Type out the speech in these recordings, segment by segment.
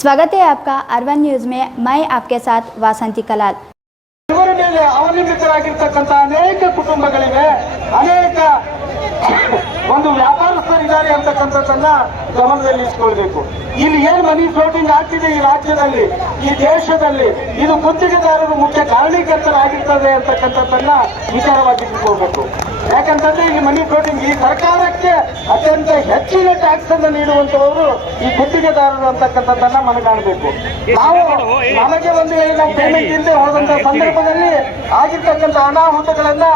स्वागत है आपका अर्बन न्यूज में। मैं आपके साथ वासंती कलाल। ಇವರ ಮೇಲೆ ಅವಲಂಬಿತರಾಗಿರ್ತಕ್ಕಂಥ ಅನೇಕ ಕುಟುಂಬಗಳಿವೆ, ಅನೇಕ ಒಂದು ವ್ಯಾಪಾರಸ್ಥರಿದ್ದಾರೆ ಅಂತಕ್ಕಂಥದ್ದನ್ನ ಗಮನದಲ್ಲಿ ಇಟ್ಕೊಳ್ಬೇಕು. ಇಲ್ಲಿ ಏನ್ ಮನಿ ಫ್ಲೋಟಿಂಗ್ ಆಗ್ತಿದೆ ಈ ರಾಜ್ಯದಲ್ಲಿ, ಈ ದೇಶದಲ್ಲಿ, ಇದು ಗುತ್ತಿಗೆದಾರರು ಮುಖ್ಯ ಕಾರಣೀಕರ್ತರಾಗಿರ್ತದೆ ಅಂತಕ್ಕಂಥದ್ದನ್ನ ವಿಚಾರವಾಗಿ ಇಟ್ಕೊಳ್ಬೇಕು. ಯಾಕಂತಂದ್ರೆ ಇಲ್ಲಿ ಮನಿ ಫ್ಲೋಟಿಂಗ್ ಈ ಸರ್ಕಾರಕ್ಕೆ ಅತ್ಯಂತ ಹೆಚ್ಚಿನ ಟ್ಯಾಕ್ಸ್ ಅನ್ನು ನೀಡುವಂತವರು ಈ ಗುತ್ತಿಗೆದಾರರು ಅಂತಕ್ಕಂಥದ್ದನ್ನ ಮನಗಾಣಬೇಕು. ನಾವು ನಮಗೆ ಒಂದು ವೇಳೆ ನಾವು ಪೇಮೆಂಟ್ ಇಲ್ಲದೆ ಹೋದಂತ ಸಂದರ್ಭದಲ್ಲಿ ಆಗಿರ್ತಕ್ಕಂಥ ಅನಾಹುತಗಳನ್ನ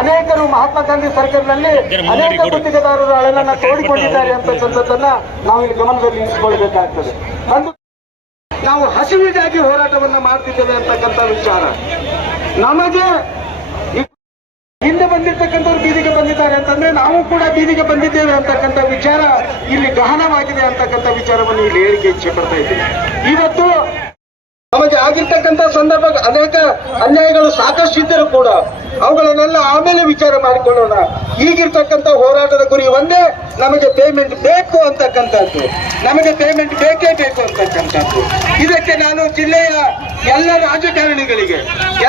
ಅನೇಕರು ಮಹಾತ್ಮ ಗಾಂಧಿ ಸರ್ಕಲ್ನಲ್ಲಿ ಅನೇಕ ಗುತ್ತಿಗೆದಾರರು ಹಣವನ್ನ ತೋಡಿಕೊಂಡಿದ್ದಾರೆ ಅಂತಕ್ಕಂಥದ್ದನ್ನ ನಾವು ಇಲ್ಲಿ ಗಮನದಲ್ಲಿ ಇರಿಸಿಕೊಳ್ಳಬೇಕಾಗ್ತದೆ. ಒಂದು ನಾವು ಹಸಿವಿಗಾಗಿ ಹೋರಾಟವನ್ನ ಮಾಡ್ತಿದ್ದೇವೆ ಅಂತಕ್ಕಂಥ ವಿಚಾರ. ನಮಗೆ ಹಿಂದೆ ಬಂದಿರ್ತಕ್ಕಂಥವ್ರು ಬೀದಿಗೆ ಬಂದಿದ್ದಾರೆ ಅಂತಂದ್ರೆ ನಾವು ಕೂಡ ಬೀದಿಗೆ ಬಂದಿದ್ದೇವೆ ಅಂತಕ್ಕಂಥ ವಿಚಾರ ಇಲ್ಲಿ ಗಹನವಾಗಿದೆ ಅಂತಕ್ಕಂಥ ವಿಚಾರವನ್ನು ಇಲ್ಲಿ ಹೇಳಿಕೆ ಇಚ್ಛೆ ಪಡ್ತಾ ಇದ್ದೀನಿ. ಇವತ್ತು ನಮಗೆ ಆಗಿರ್ತಕ್ಕಂಥ ಸಂದರ್ಭ ಅನೇಕ ಅನ್ಯಾಯಗಳು ಸಾಕಷ್ಟು ಇದ್ದರೂ ಕೂಡ ಅವುಗಳನ್ನೆಲ್ಲ ಆಮೇಲೆ ವಿಚಾರ ಮಾಡಿಕೊಳ್ಳೋಣ. ಈಗಿರ್ತಕ್ಕಂಥ ಹೋರಾಟದ ಗುರಿ ಒಂದೇ, ನಮಗೆ ಪೇಮೆಂಟ್ ಬೇಕು ಅಂತಕ್ಕಂಥದ್ದು, ನಮಗೆ ಪೇಮೆಂಟ್ ಬೇಕೇ ಬೇಕು ಅಂತಕ್ಕಂಥದ್ದು. ಇದಕ್ಕೆ ನಾನು ಜಿಲ್ಲೆಯ ಎಲ್ಲ ರಾಜಕಾರಣಿಗಳಿಗೆ,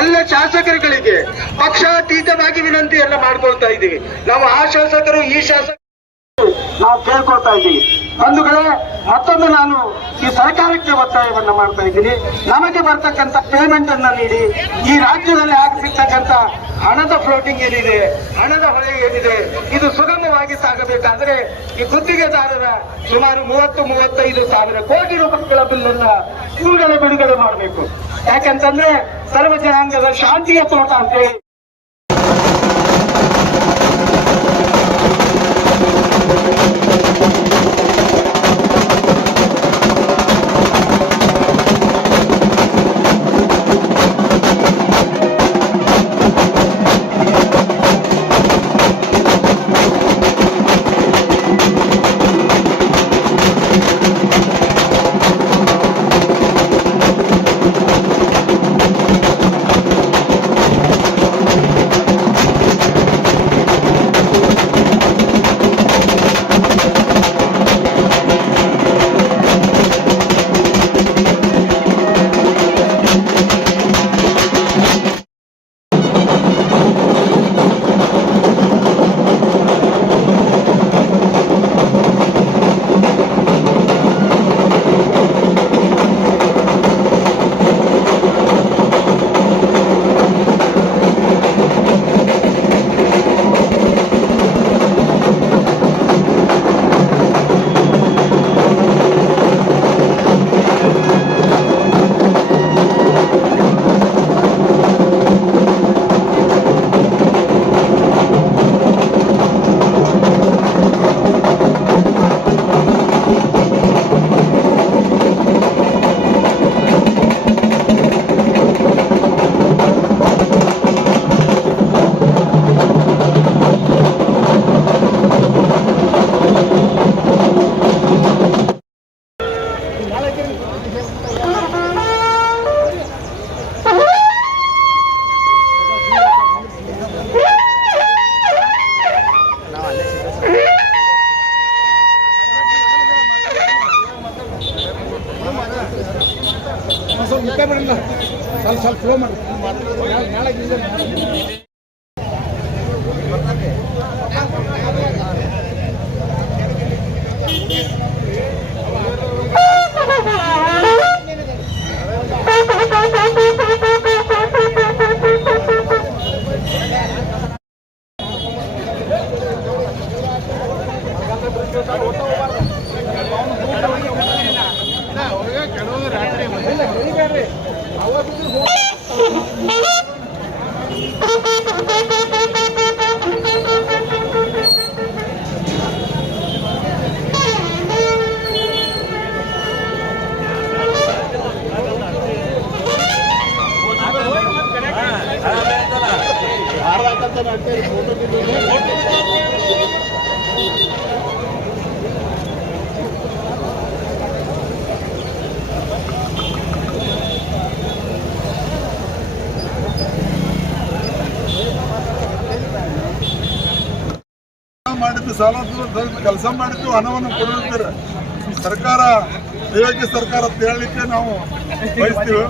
ಎಲ್ಲ ಶಾಸಕರುಗಳಿಗೆ ಪಕ್ಷಾತೀತವಾಗಿ ವಿನಂತಿಯನ್ನ ಮಾಡ್ಕೊಳ್ತಾ ಇದ್ದೀವಿ. ನಾವು ಆ ಶಾಸಕರು ಈ ಶಾಸಕರು ನಾವು ಕೇಳ್ಕೊಳ್ತಾ ಇದ್ದೀವಿ. ಬಂಧುಗಳೇ, ಮತ್ತೊಮ್ಮೆ ನಾನು ಈ ಸರ್ಕಾರಕ್ಕೆ ಒತ್ತಾಯವನ್ನ ಮಾಡ್ತಾ ಇದ್ದೀನಿ. ನಮಗೆ ಬರ್ತಕ್ಕಂಥ ಪೇಮೆಂಟ್ ಅನ್ನ ನೀಡಿ. ಈ ರಾಜ್ಯದಲ್ಲಿ ಆಗ್ತಿರ್ತಕ್ಕಂಥ ಹಣದ ಫ್ಲೋಟಿಂಗ್ ಏನಿದೆ, ಹಣದ ಹೊಳೆ ಏನಿದೆ, ಇದು ಸುಗಮವಾಗಿ ಸಾಗಬೇಕಾದ್ರೆ ಈ ಗುತ್ತಿಗೆದಾರರ ಸುಮಾರು 30-35 ಸಾವಿರ ಕೋಟಿ ರೂಪಾಯಿಗಳ ಬಿಲ್ ಅನ್ನ ಕೂಡಲೇ ಬಿಡುಗಡೆ ಮಾಡಬೇಕು. ಯಾಕಂತಂದ್ರೆ ಸರ್ವ ಜನಾಂಗದ ಶಾಂತಿಯ ತೋಟ ಅಂತೇಳಿ ಸ್ವಲ್ಪ ಫ್ಲೋ ಮಾಡಿ ಮಾಡಿದ್ದು ಸಾಲ ಕೆಲಸ ಮಾಡಿದ್ದು ಹಣವನ್ನು ಕೊಡುತ್ತಾರೆ. ಸರ್ಕಾರ ಅಯೋಗ್ಯ ಸರ್ಕಾರ ಅಂತ ಹೇಳಲಿಕ್ಕೆ ನಾವು ಬಯಸ್ತೀವಿ.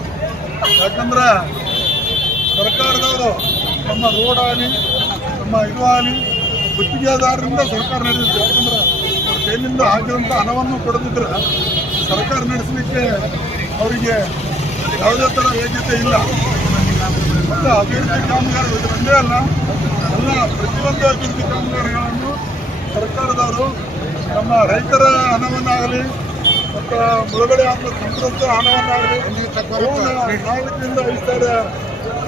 ಯಾಕಂದ್ರೆ ಸರ್ಕಾರದವರು ನಮ್ಮ ರೋಡ್ ಆಗಲಿ ನಮ್ಮ ಇದು ಆಗಲಿ ಗುತ್ತಿಗೆದಾರರಿಂದ ಸರ್ಕಾರ ನಡೆಯುತ್ತೆ. ಯಾಕಂದ್ರೆ ಅವ್ರ ಕೈಲಿಂದ ಆಗಿರುವಂಥ ಹಣವನ್ನು ಕೊಡದಿದ್ರೆ ಸರ್ಕಾರ ನಡೆಸಲಿಕ್ಕೆ ಅವರಿಗೆ ಯಾವುದೇ ಥರ ಯೋಗ್ಯತೆ ಇಲ್ಲ. ಮತ್ತು ಅಭಿವೃದ್ಧಿ ಕಾಮಗಾರಿಗಳು ಒಂದೇ ಅಲ್ಲ, ಎಲ್ಲ ಪ್ರತಿಯೊಂದು ಅಭಿವೃದ್ಧಿ ಕಾಮಗಾರಿಗಳನ್ನು ಸರ್ಕಾರದವರು ನಮ್ಮ ರೈತರ ಹಣವನ್ನಾಗಲಿ ಮತ್ತು ಮುಳುಗಡೆ ಆದ ಸಂತ್ರಸ್ತ ಹಣವನ್ನಾಗಲಿ 4ರಿಂದ 5 ಸಾವಿರ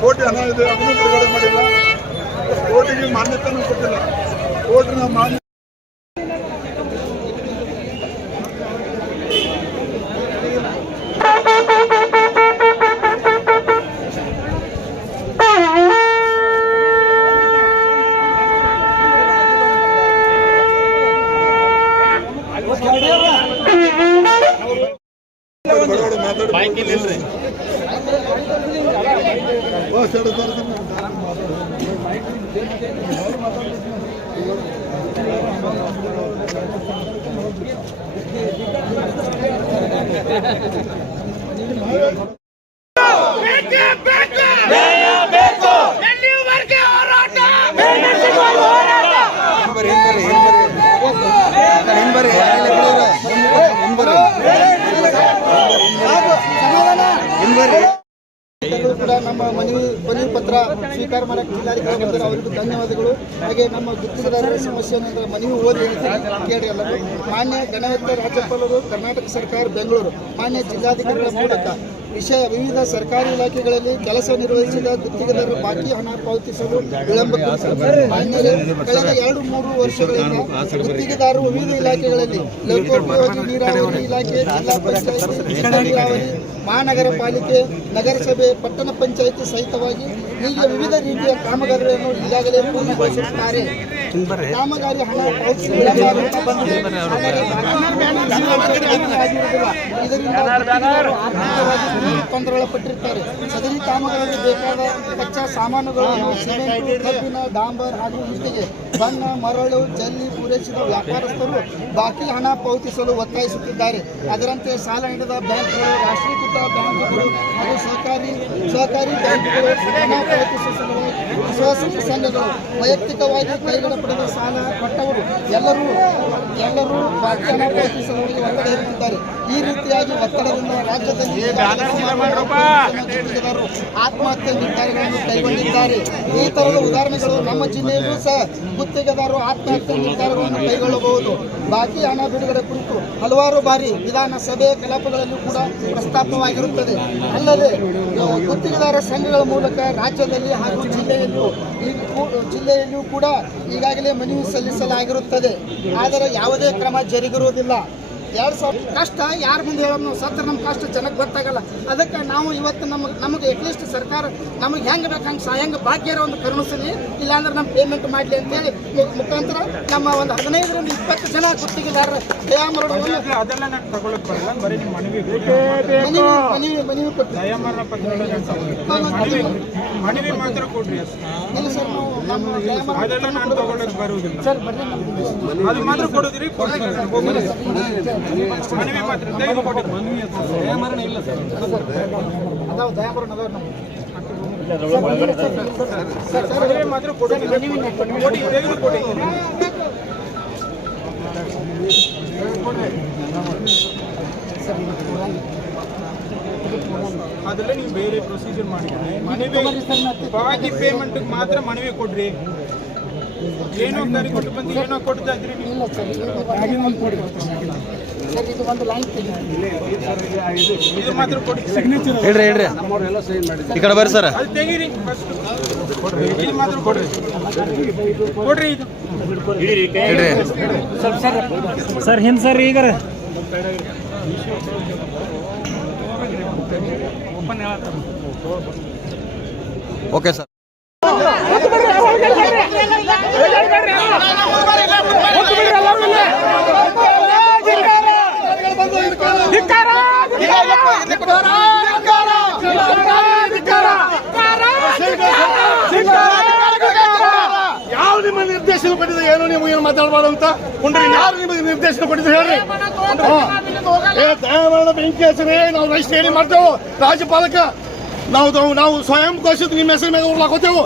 ಕೋಟಿ ಹಣ ಇದೆ, ಅದನ್ನು ಬಿಡುಗಡೆ ಮಾಡಿಲ್ಲ. ಕೋಟಿಗೆ ಮಾನ್ಯತೆಯೂ ಕೊಟ್ಟಿಲ್ಲ. ಕೋಟಿನ ಮಾನ್ಯ ಕೂಡ ನಮ್ಮ ಮನವಿ ಪತ್ರ ಸ್ವೀಕಾರ ಮಾಡಕ್ಕೆ ಜಿಲ್ಲಾಧಿಕಾರಿ ಬಂದರೆ ಅವರಿಗೂ ಧನ್ಯವಾದಗಳು. ಹಾಗೆ ನಮ್ಮ ಗುತ್ತಿಗೆದಾರರ ಸಮಸ್ಯೆಯನ್ನು ಮನವಿ ಓದಿ ಕೇಳಿ ಎಲ್ಲರೂ. ಮಾನ್ಯ ಗಣೇಶ ರಾಜ್ಯಪಾಲರು, ಕರ್ನಾಟಕ ಸರ್ಕಾರ, ಬೆಂಗಳೂರು, ಮಾನ್ಯ ಜಿಲ್ಲಾಧಿಕಾರಿಗಳ ಮೂಲಕ ವಿವಿಧ ಸರ್ಕಾರಿ ಇಲಾಖೆಗಳಲ್ಲಿ ಕೆಲಸ ನಿರ್ವಹಿಸಿದ ಗುತ್ತಿಗೆದಾರರು ಬಾಕಿ ಹಣ ಪಾವತಿಸಲು ವಿಳಂಬ ಮಾನ್ಯರೇ, ಕಳೆದ 2-3 ವರ್ಷಗಳಿಂದ ಗುತ್ತಿಗೆದಾರರು ವಿವಿಧ ಇಲಾಖೆಗಳಲ್ಲಿ ಲೋಕೋಪಯೋಗಿ ನೀರಾವರಿ ಇಲಾಖೆ, ಜಿಲ್ಲಾ ಪಂಚಾಯತ್ ನೀರಾವರಿ, ಮಹಾನಗರ ಪಾಲಿಕೆ, ನಗರಸಭೆ, ಪಟ್ಟಣ ಪಂಚಾಯಿತಿ ಸಹಿತವಾಗಿ ಹೀಗೆ ವಿವಿಧ ರೀತಿಯ ಕಾಮಗಾರಿಗಳನ್ನು ಈಗಾಗಲೇ ಪೂರ್ಣಗೊಳಿಸುತ್ತಾರೆ. ಕಾಮಗಾರಿ ಹಣ ಪಾವತಿಸಿ ತೊಂದರೆಗೊಳಪಟ್ಟಿರುತ್ತಾರೆ. ಸದರಿ ಕಾಮಗಾರಿಗೆ ಬೇಕಾದ ಕಚ್ಚಾ ಸಾಮಾನುಗಳನ್ನು ಸಿಮೆಂಟ್, ಕಬ್ಬಿಣ, ಡಾಂಬರ್ ಹಾಗೂ ಇಟ್ಟಿಗೆ, ಬಣ್ಣ, ಮರಳು, ಜಲ್ಲಿ ಪೂರೈಸಿದ ವ್ಯಾಪಾರಸ್ಥರು ಬಾಕಿ ಹಣ ಪಾವತಿಸಲು ಒತ್ತಾಯಿಸುತ್ತಿದ್ದಾರೆ. ಅದರಂತೆ ಸಾಲ ನೀಡಿದ ಬ್ಯಾಂಕ್ಗಳು, ರಾಷ್ಟ್ರೀಕೃತ ಬ್ಯಾಂಕ್ಗಳು ಹಾಗೂ ಸಹಕಾರಿ ಬ್ಯಾಂಕ್ಗಳು ಹಣ ಪಾವತಿಸುವ ಸ್ವಸಹಾಯ ಸಂಘಗಳು ವೈಯಕ್ತಿಕವಾಗಿ ಕೈಗಡ ಪಡೆದ ಸಾಲ ಕೊಟ್ಟವರು ಎಲ್ಲರೂ ಬಾಕಿ ಹಣ ಪಾವತಿಸಲು ಒತ್ತಡ ಹೇರುತ್ತಿದ್ದಾರೆ. ಈ ರೀತಿಯಾಗಿ ಒತ್ತಡದಿಂದ ರಾಜ್ಯದಲ್ಲಿ ಗುತ್ತಿಗೆದಾರರು ಆತ್ಮಹತ್ಯೆ ನಿರ್ಧಾರಗಳನ್ನು ಕೈಗೊಂಡಿದ್ದಾರೆ. ಈ ತರದ ಉದಾಹರಣೆಗಳು ನಮ್ಮ ಜಿಲ್ಲೆಯಲ್ಲೂ ಸಹ ಗುತ್ತಿಗೆದಾರರು ಆತ್ಮಹತ್ಯೆ ನಿರ್ಧಾರಗಳನ್ನು ಕೈಗೊಳ್ಳಬಹುದು. ಬಾಕಿ ಹಣ ಬಿಡುಗಡೆ ಕುರಿತು ಹಲವಾರು ಬಾರಿ ವಿಧಾನಸಭೆ ಕಲಾಪಗಳಲ್ಲೂ ಕೂಡ ಪ್ರಸ್ತಾಪವಾಗಿರುತ್ತದೆ. ಅಲ್ಲದೆ ಗುತ್ತಿಗೆದಾರ ಸಂಘಗಳ ಮೂಲಕ ರಾಜ್ಯದಲ್ಲಿ ಹಾಗೂ ಜಿಲ್ಲೆಯಲ್ಲೂ ಕೂಡ ಈಗಾಗಲೇ ಮನವಿ ಸಲ್ಲಿಸಲಾಗಿರುತ್ತದೆ. ಆದರೆ ಯಾವುದೇ ಕ್ರಮ ಜರುಗಿರುವುದಿಲ್ಲ. 2000 ಕಷ್ಟ ಯಾರ ಮುಂದೆ ಹೇಳೋದು, ಸತ್ರ ನಮ್ಮ ಕಷ್ಟ ಜನಕ್ಕೆ ಗೊತ್ತಾಗಲ್ಲ. ಅದಕ್ಕೆ ನಾವು ಇವತ್ತು ನಮಗೆ ಅಟ್ಲೀಸ್ಟ್ ಸರ್ಕಾರ ನಮಗೆ ಹೆಂಗೆ ಬೇಕು ಹಂಗೆ ಹೆಂಗೆ ಭಾಗ್ಯರ ಒಂದು ಕರುಣಿಸಲಿ, ಇಲ್ಲಾಂದ್ರೆ ನಮ್ಮ ಪೇಮೆಂಟ್ ಮಾಡಲಿ ಅಂತೇಳಿ ಮುಖಾಂತರ ನಮ್ಮ ಒಂದು 15ರಿಂದ 20 ಜನ ಗುತ್ತಿಗೆದಾರರ ದಯಾಮರಣವನ್ನು ಮನವಿ ಕೊಟ್ಟು ಮನವಿ ಮಾತ್ರ ಕೊಡ್ರಿ. ಇಲ್ಲ ಸರ್, ಅದೆಲ್ಲ ನಾನು ತಗೊಳ್ಳೋಕೆ ಬರುವುದಿಲ್ಲ ಸರ್ ಬರ್ರಿ ನಮ್ಗೆ ಅದು ಮಾತ್ರ ಕೊಡೋದ್ರಿ. ಮನವಿ ಮಾತ್ರ ದಯವಿಟ್ಟು ಕೊಡಿ. ದಯಾಮರಣ ಇಲ್ಲ ಸರ್, ಅದಾವ ದಯಾಮರಣ ಅದಾವ ನಮ್ಗೆ ಮನವಿ ಮಾತ್ರ ಕೊಡೋದಿಲ್ಲ. ಕೊಡಿ, ದಯವಿಟ್ಟು ಕೊಡಿ. ಅದೆಲ್ಲ ನೀವು ಬೇರೆ ಪ್ರೊಸೀಜರ್ ಮಾಡಿದ್ರೆ ಮನವಿ ಬಾಕಿ ಪೇಮೆಂಟ್ ಮಾತ್ರ ಮನವಿ ಕೊಡ್ರಿ. ಏನೋ ದಾರಿ ಕೊಟ್ಟು ಬಂದು ಏನೋ ಕೊಡ್ತಾ ಇದ್ರಿ ನೀವು. ಇಲ್ಲ ಸರ್, ಇದು ಒಂದು ಲೈನ್ ಇದು ಮಾತ್ರ ಕೊಡಿ. ಹೇಳ್ರಿ ಈ ಕಡೆ ಬರ್ರಿ ಸರ್. ಅದು ತೆಗೀರಿ ಫಸ್ಟ್. ಇದು ಮಾತ್ರ ಕೊಡ್ರಿ ಇದು ಹೇಳ್ರಿ ಸರ್ ಹಿಂದೆ ಸರ್ ಈಗ ಓಕೆ ಸರ್. ಯಾವ ನಿಮ್ಮ ನಿರ್ದೇಶನ ಕೊಟ್ಟಿದೆ? ಏನು ನೀವು ಏನು ಮಾತಾಡಬಾರ್ದು ಅಂತ ಯಾರು ನಿಮಗೆ ನಿರ್ದೇಶನ ಕೊಟ್ಟಿದ್ದು ಹೇಳ್ರಿ. ದಯಾಮರಣ ಬೆಂಕಿ ಹೆಸರೇ ನಾವು ರೈಸ್ ರೇಡಿ ಮಾಡ್ತೇವೆ ರಾಜ್ಯಪಾಲಕ ನಾವು ಸ್ವಯಂ ಘೋಷಿತ ನಿಮ್ಮ ಹೆಸರು ಮೇಲೆ ಉರ್ಲಾಕೋತೇವೆ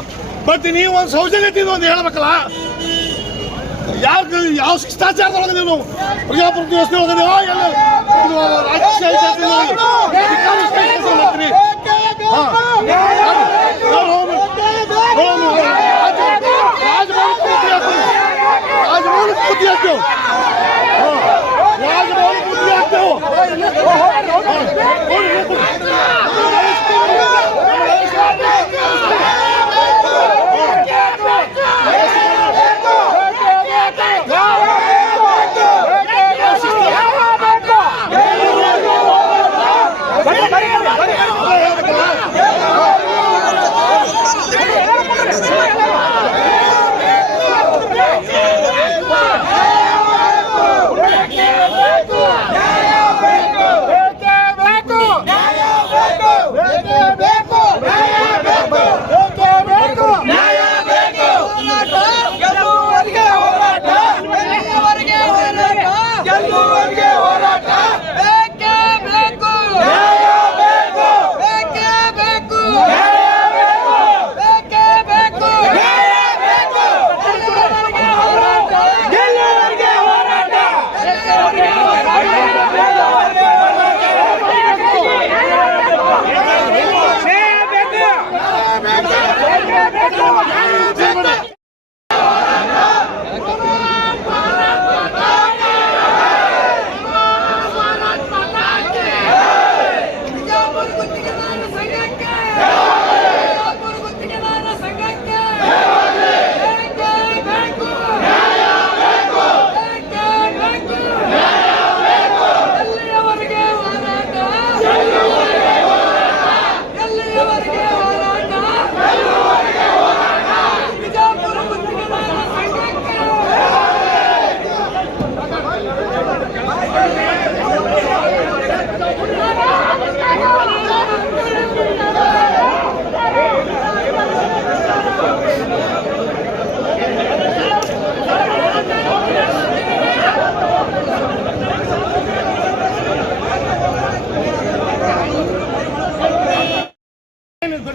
ಬಟ್ ನೀವು ಒಂದು ಸೌಜನ್ಯತೆ ಒಂದು ಹೇಳ್ಬೇಕಲ್ಲ ಯಾವ ಶಿಷ್ಟಾಚಾರದೊಳಗೆ ನೀವು ಪ್ರಜಾಪ್ರಭುತ್ವ ವ್ಯವಸ್ಥೆ ಒಳಗೆ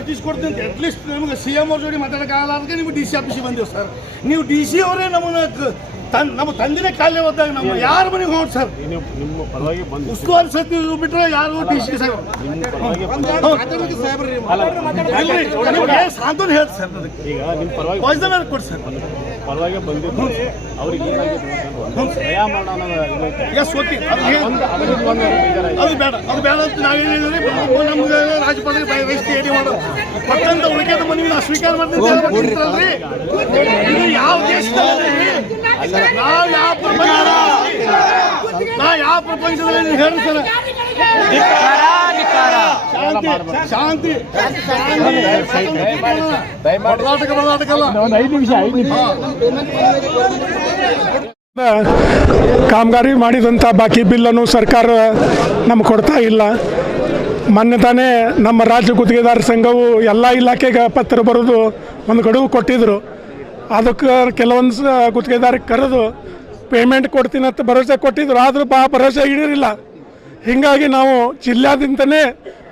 ನೀವು ಕೊಡ್ತೀನಿ ಅಂತ ಅಟ್ಲೀಸ್ಟ್ ನಮಗೆ CM ಅವ್ರ ಜೋಡಿ ಮಾತಾಡೋಕ್ಕಾಗಲ್ಲ ಅದಕ್ಕೆ ನಿಮ್ಗೆ DC ಆಫೀಸಿಗೆ ಬಂದೆವು ಸರ್ ನೀವು DC ಅವರೇ ನಮ್ಮನ್ನ ನಮ್ಮ ತಂದಿನ ಕಾಲೇ ಹೋದಾಗ ನಮ್ಮ ಯಾರ ಮನೆಗೆ ಹೋಗಿ ಸರ್ ಉಸ್ತುವಾರಿ ಸತಿ ಬಿಟ್ಟರೆ ಯಾರು DC ಸರ್ ಸಾಂತ್ವನ ಹೇಳಿ ಸರ್ ವಾಯ್ಸ್ನ ಕೊಡಿ ಸರ್ ಪರವಾಗಿ ಬಂದಿದ್ದು ಅವ್ರಿಗೆ ಅದು ಬೇಡ ಅಂತ ನಾವೇನಿದ್ರೆ ನಮ್ಗೆ ರಾಜ್ಯಪಾಲರಿಗೆ ವಹಿಸಿ ಏಡಿ ಮಾಡೋದು ಮತ್ತಂತ ಉಳಿಕೆದ ಮನವಿ ನಾವು ಸ್ವೀಕಾರ ಮಾಡ್ತೀವಿ ಇದು ಯಾವ ದೇಶದಲ್ಲಿ ಯಾವ ಪ್ರಪಂಚದಲ್ಲಿ ಹೇಳಿ ಸರ್ ಶಾಂತಿ ಕರ್ನಾಟಕ ಕಾಮಗಾರಿ ಮಾಡಿದಂಥ ಬಾಕಿ ಬಿಲ್ಲನ್ನು ಸರ್ಕಾರ ನಮ್ಗೆ ಕೊಡ್ತಾ ಇಲ್ಲ. ಮೊನ್ನೆ ತಾನೇ ನಮ್ಮ ರಾಜ್ಯ ಗುತ್ತಿಗೆದಾರ ಸಂಘವು ಎಲ್ಲ ಇಲಾಖೆಗೆ ಪತ್ರ ಬರೆದು ಒಂದು ಗಡುವು ಕೊಟ್ಟಿದ್ದರು. ಅದಕ್ಕೆ ಕೆಲವೊಂದು ಗುತ್ತಿಗೆದಾರಿಗೆ ಕರೆದು ಪೇಮೆಂಟ್ ಕೊಡ್ತೀನಿ ಅಂತ ಭರವಸೆ ಕೊಟ್ಟಿದ್ರು. ಆದರೂ ಭರವಸೆ ಈಡೇರಿಲ್ಲ. ಹೀಗಾಗಿ ನಾವು ಜಿಲ್ಲಾದಿಂದನೇ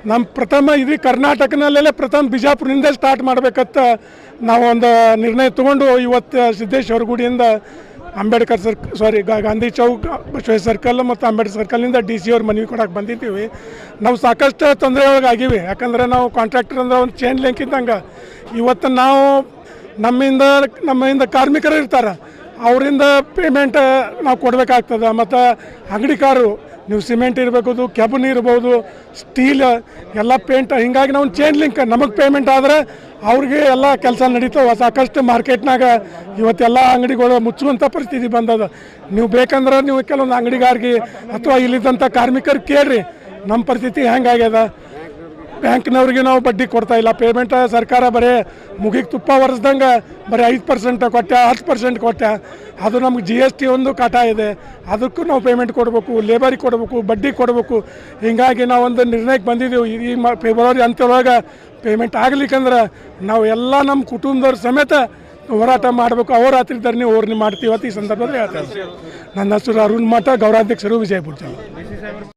ನಮ್ಮ ಪ್ರಥಮ ಇಡೀ ಕರ್ನಾಟಕನಲ್ಲೇ ಪ್ರಥಮ ಬಿಜಾಪುರದಿಂದ ಸ್ಟಾರ್ಟ್ ಮಾಡಬೇಕಂತ ನಾವು ಒಂದು ನಿರ್ಣಯ ತೊಗೊಂಡು ಇವತ್ತು ಸಿದ್ದೇಶ್ವರ ಗುಡಿಯಿಂದ ಅಂಬೇಡ್ಕರ್ ಗಾಂಧಿ ಚೌಕ್ ಬಸವೇಶ್ವರ ಸರ್ಕಲ್ ಮತ್ತು ಅಂಬೇಡ್ಕರ್ ಸರ್ಕಲ್ನಿಂದ DC ಅವ್ರ ಮನವಿ ಕೊಡೋಕೆ ಬಂದಿದ್ದೀವಿ. ನಾವು ಸಾಕಷ್ಟು ತೊಂದರೆ ಒಳಗೆ ಆಗಿವೆ. ಯಾಕಂದರೆ ನಾವು ಕಾಂಟ್ರಾಕ್ಟರ್ ಅಂದರೆ ಒಂದು ಚೈನ್ ಲಿಂಕ್ ಇದ್ದಂಗೆ. ಇವತ್ತು ನಾವು ನಮ್ಮಿಂದ ಕಾರ್ಮಿಕರು ಇರ್ತಾರೆ, ಅವರಿಂದ ಪೇಮೆಂಟ್ ನಾವು ಕೊಡಬೇಕಾಗ್ತದೆ. ಮತ್ತು ಅಂಗಡಿಕಾರರು ನೀವು ಸಿಮೆಂಟ್ ಇರಬೇಕು, ಕೆಬನ್ ಇರ್ಬೋದು, ಸ್ಟೀಲ್ ಎಲ್ಲ ಪೇಂಟ್, ಹೀಗಾಗಿ ನಾವು ಚೈನ್ ಲಿಂಕ್ ನಮಗೆ ಪೇಮೆಂಟ್ ಆದರೆ ಅವ್ರಿಗೆ ಎಲ್ಲ ಕೆಲಸ ನಡೀತಾವೆ. ಸಾಕಷ್ಟು ಮಾರ್ಕೆಟ್ನಾಗ ಇವತ್ತೆಲ್ಲ ಅಂಗಡಿಗಳು ಮುಚ್ಚುವಂಥ ಪರಿಸ್ಥಿತಿ ಬಂದದ. ನೀವು ಬೇಕಂದ್ರೆ ನೀವು ಕೆಲವೊಂದು ಅಂಗಡಿಗಾರಿಗೆ ಅಥವಾ ಇಲ್ಲಿದ್ದಂಥ ಕಾರ್ಮಿಕರು ಕೇಳ್ರಿ ನಮ್ಮ ಪರಿಸ್ಥಿತಿ ಹೆಂಗಾಗ್ಯದ. ಬ್ಯಾಂಕ್ನವ್ರಿಗೆ ನಾವು ಬಡ್ಡಿ ಕೊಡ್ತಾ ಇಲ್ಲ. ಪೇಮೆಂಟ್ ಸರ್ಕಾರ ಬರೀ ಮುಗಿಗೆ ತುಪ್ಪ ಒರೆಸ್ದಂಗೆ ಬರೀ 5% ಕೊಟ್ಟೆ, 10% ಕೊಟ್ಟೆ. ಅದು ನಮ್ಗೆ GST ಒಂದು ಕಾಟ ಇದೆ, ಅದಕ್ಕೂ ನಾವು ಪೇಮೆಂಟ್ ಕೊಡಬೇಕು, ಲೇಬರಿಗೆ ಕೊಡಬೇಕು, ಬಡ್ಡಿ ಕೊಡಬೇಕು. ಹೀಗಾಗಿ ನಾವು ಒಂದು ನಿರ್ಣಯಕ್ಕೆ ಬಂದಿದ್ದೀವಿ. ಈ ಫೆಬ್ರವರಿ ಅಂತ್ಯದೊಳಗೆ ಪೇಮೆಂಟ್ ಆಗಲಿಕ್ಕಂದ್ರೆ ನಾವು ಎಲ್ಲ ನಮ್ಮ ಕುಟುಂಬದವ್ರ ಸಮೇತ ಹೋರಾಟ ಮಾಡಬೇಕು. ಅಹೋರಾತ್ರಿ ಧರಣಿ ಮಾಡ್ತೀವಿ ಅಂತ ಈ ಸಂದರ್ಭದಲ್ಲಿ ಹೇಳ್ತಾರೆ. ನನ್ನ ಹೆಸರು ಅರುಣ್ ಮಠ, ಗೌರಾಧ್ಯಕ್ಷರು, ವಿಜಯಪುರ ಜಿಲ್ಲೆ.